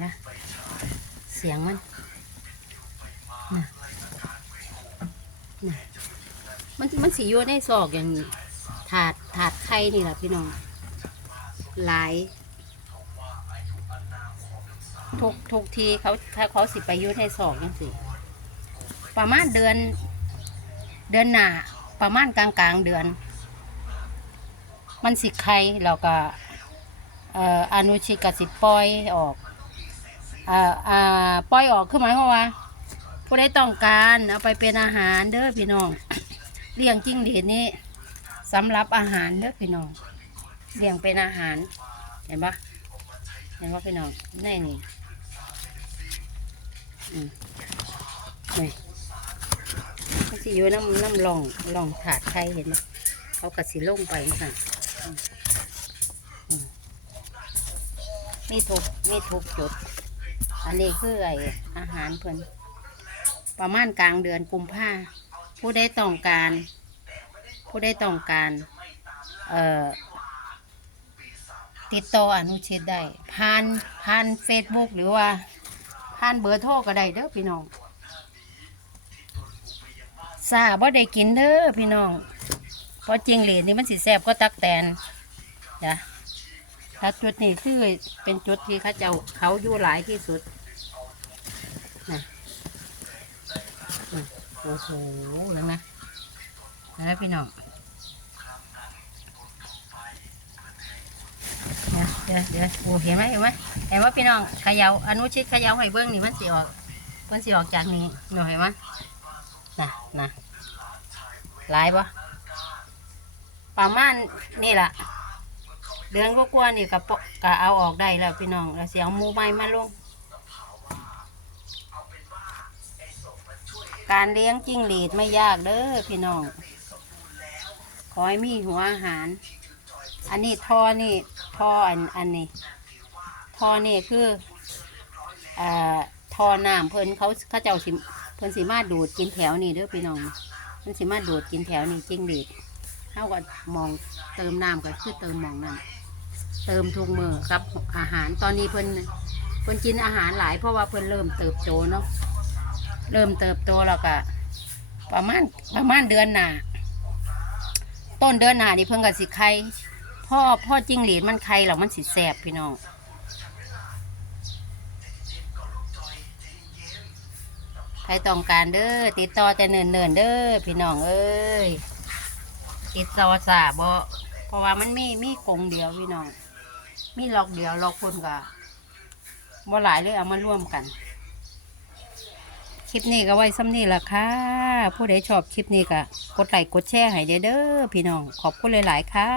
นะเสียงมันนะนะมันมันสีอยู่ในซอกอย่างถาดถาดไข่นี่แหละพี่น้องหลายทุกทุกทีเขาถ้าเขาสิไปยุ่ในซอกยังสิประมาณเดือน เดือนหน้าประมาณกลางกลางเดือน มันสิไข่แล้วก็เอ่ออนุชิกสิปล่อยออก อ่าอ่าปล่อยออกคือหมายความว่าผู้ใดต้องการเอาไปเป็นอาหารเด้อพี่น้อง เลี้ยงจิ้งหรีดนี่สำหรับอาหารเด้อพี่น้องเลี้ยงเป็นอาหาร เห็นปะเห็นปะพี่น้องนี่นี่นี่มันสิอยู่น้ำน้ำหลองหลองถาดไข่เห็นไหมเขากระสิลงไปค่ะมีทุกมีทุกจุด อันนี้คือไออาหารเพิ่นประมาณกลางเดือนกุมภาผู้ได้ต้องการ ผู้ได้ต้องการ เอ่อ ติดต่ออนุชิตได้ผ่านผ่านเฟซบุ๊กหรือว่าผ่านเบอร์โทรก็ได้เด้อพี่น้องซาบ่ได้กินเด้อพี่น้องเพราะจริงเหรียญนี่มันสิแซ่บก็ตักแตนจ้ะ ถ้าจุดนี้คือเป็นจุดที่เขาเจ้าเขาอยู่หลายที่สุดนะโอ้โหแล้วนะแล้วพี่น้องเดี๋ยวเดี๋ยวเดี๋ยวโอ้เห็นไหมเห็นไหมเห็นว่าพี่น้องขยาอนุชิตขยาให้เบื้องนี่มันสีออกมันสีออกจากนี้หน่อยเห็นไหมนะนะหลายปะประมาณนี่แหละ เดือนก็กว่าๆนี่ก็ปะก็เอาออกได้แล้วพี่น้องแล้วเสียงมูใหม่มาลง การเลี้ยงจิ้งหรีดไม่ยากเด้อพี่น้อง ขอให้มีหัวอาหาร อันนี้ท่อนี่ท่ออันอันนี้ท่อนี่คืออ่าท่อน้ำเพิ่นเขาเขาเจ้าสิเพิ่นสิมาดูดกินแถวนี่เด้อพี่น้องเพิ่นสิมาดูดกินแถวนี่จิ้งหรีดเท่ากับมองเติมน้ำก็คือเติมมองนั่น เติมทุกมือครับอาหารตอนนี้เพิ่นเพิ่นกินอาหารหลายเพราะว่าเพิ่นเริ่มเติบโตเนาะเริ่มเติบโตแล้วก็ประมาณประมาณเดือนหน้าต้นเดือนหน้านี่เพิ่นก็สิไข่พ่อพ่อจิ้งหรีดมันไข่แล้วมันสิแสบพี่น้องใครต้องการเด้อติดต่อแต่เนิ่นๆเด้อพี่น้องเอ้ยติดต่อสาบเพราะว่ามันมีมีกงเดียวพี่น้อง มีล็อกเดียวล็อกคนก็บ่หลายเลยเอามาร่วมกัน คลิปนี้ก็ไว้ซ้ำนี่แหละค่ะ ผู้ใดชอบคลิปนี้ก็กดไลค์กดแชร์ให้เด้อเด้อพี่น้อง ขอบคุณหลาย ๆ ค่ะ